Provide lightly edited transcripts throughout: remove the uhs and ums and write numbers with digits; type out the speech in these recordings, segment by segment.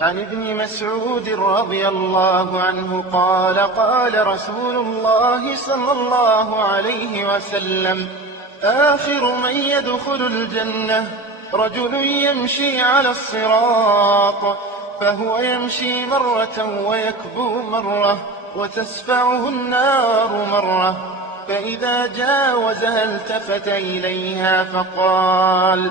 عن ابن مسعود رضي الله عنه قال قال رسول الله صلى الله عليه وسلم: آخر من يدخل الجنة رجل يمشي على الصراط فهو يمشي مرة ويكبو مرة وتسفعه النار مرة، فإذا جاوزها التفت إليها فقال: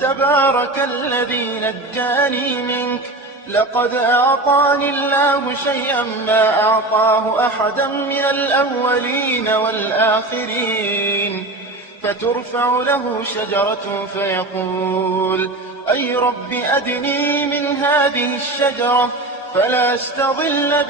تبارك الذي نجاني منك، لقد أعطاني الله شيئا ما أعطاه أحدا من الأولين والآخرين. فترفع له شجرة فيقول: أي رب أدني من هذه الشجرة فلا أستظل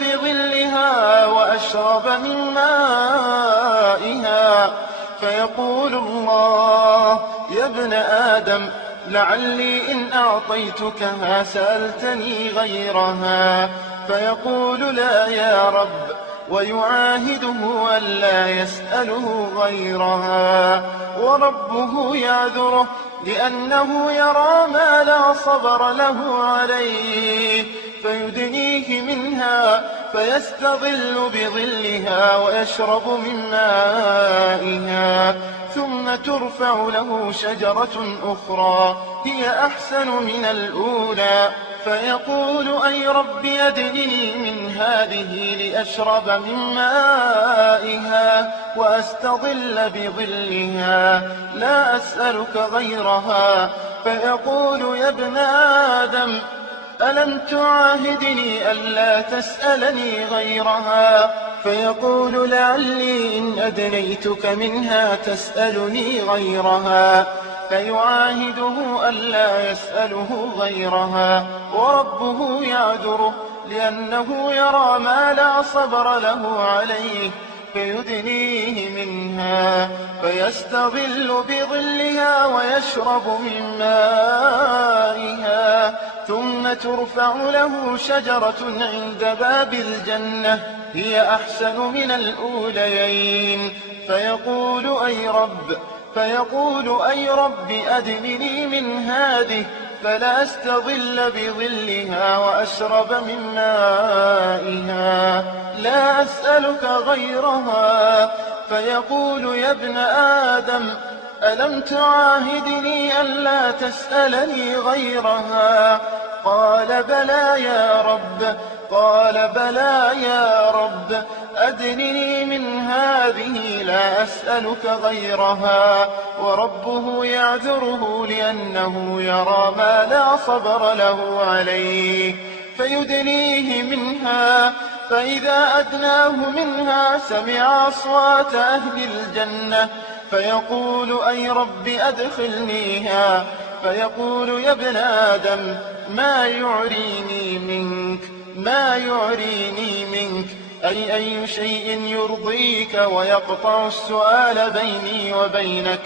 بظلها وأشرب من مائها. فيقول الله: يا ابن آدم، لعلي إن أعطيتكها سألتني غيرها. فيقول: لا يا رب، ويعاهده ألا يسأله غيرها، وربه يعذره لأنه يرى ما لا صبر له عليه، فيدنيه منها فيستظل بظلها ويشرب من مائها. ثم ترفع له شجرة أخرى هي أحسن من الأولى، فيقول: أي رب أدنني من هذه لأشرب من مائها وأستظل بظلها، لا أسألك غيرها. فيقول: يا ابن آدم، ألم تعاهدني ألا تسألني غيرها؟ فيقول: لعلي إن أدنيتك منها تسألني غيرها. فيعاهده ألا يسأله غيرها، وربه يعذره لأنه يرى ما لا صبر له عليه، فيدنيه منها فيستظل بظلها ويشرب من مائها. ثم ترفع له شجرة عند باب الجنة هي أحسن من الأوليين، فيقول: أي رب أدنني من هذه فلا أستظل بظلها وأشرب من مائها، لا أسألك غيرها. فيقول: يا ابن آدم، ألم تعاهدني ألا تسألني غيرها؟ قال: بلى يا رب، أدنني من هذه لا أسألك غيرها. وربه يعذره لأنه يرى ما لا صبر له عليه، فيدنيه منها. فإذا أدناه منها سمع أصوات أهل الجنة، فيقول: أي رب أدخلنيها. فيقول: يا ابن آدم، ما يعريني منك، أي شيء يرضيك ويقطع السؤال بيني وبينك؟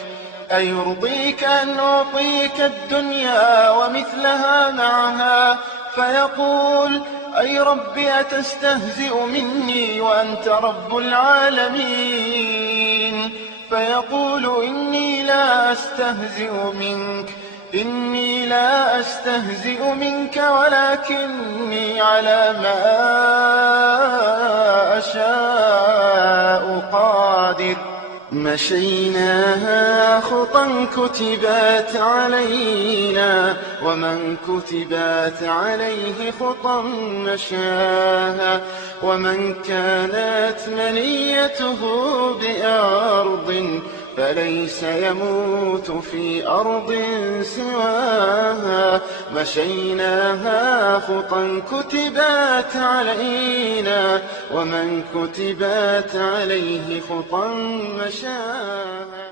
أيرضيك أن أعطيك الدنيا ومثلها معها؟ فيقول: أي رب أتستهزئ مني وأنت رب العالمين؟ فيقول: إني لا أستهزئ منك ولكني على ما أشاء قادر. مشيناها خطى كتبت علينا، ومن كتبت عليه خطى مشاها. ومن كانت منيته بأرض فليس يموت في أرض سواها. مشيناها خطى كتبت علينا، ومن كتبت عليه خطى مشاها.